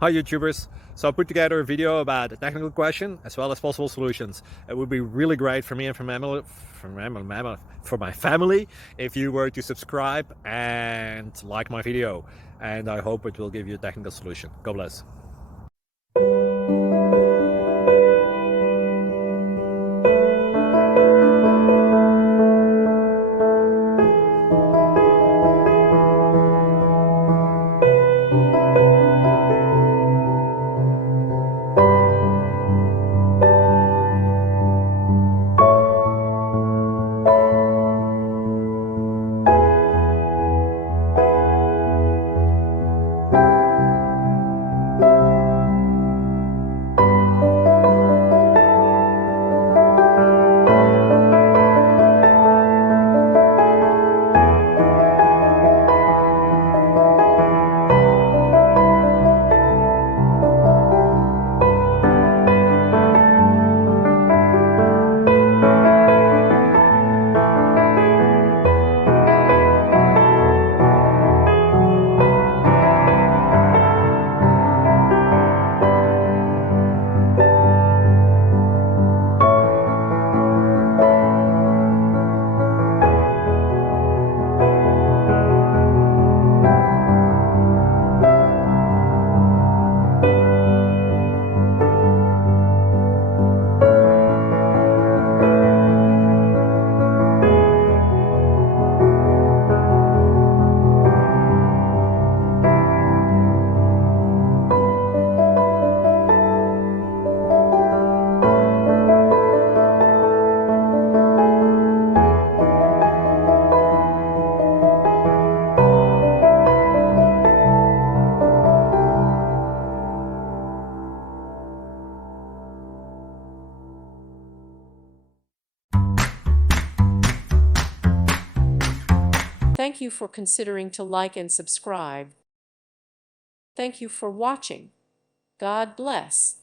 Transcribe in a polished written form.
Hi YouTubers! So I put together a video about a technical question as well as possible solutions. It would be really great for me and for my family if you were to subscribe and like my video, and I hope it will give you a technical solution. God bless. Thank you for considering to like and subscribe. Thank you for watching. God bless.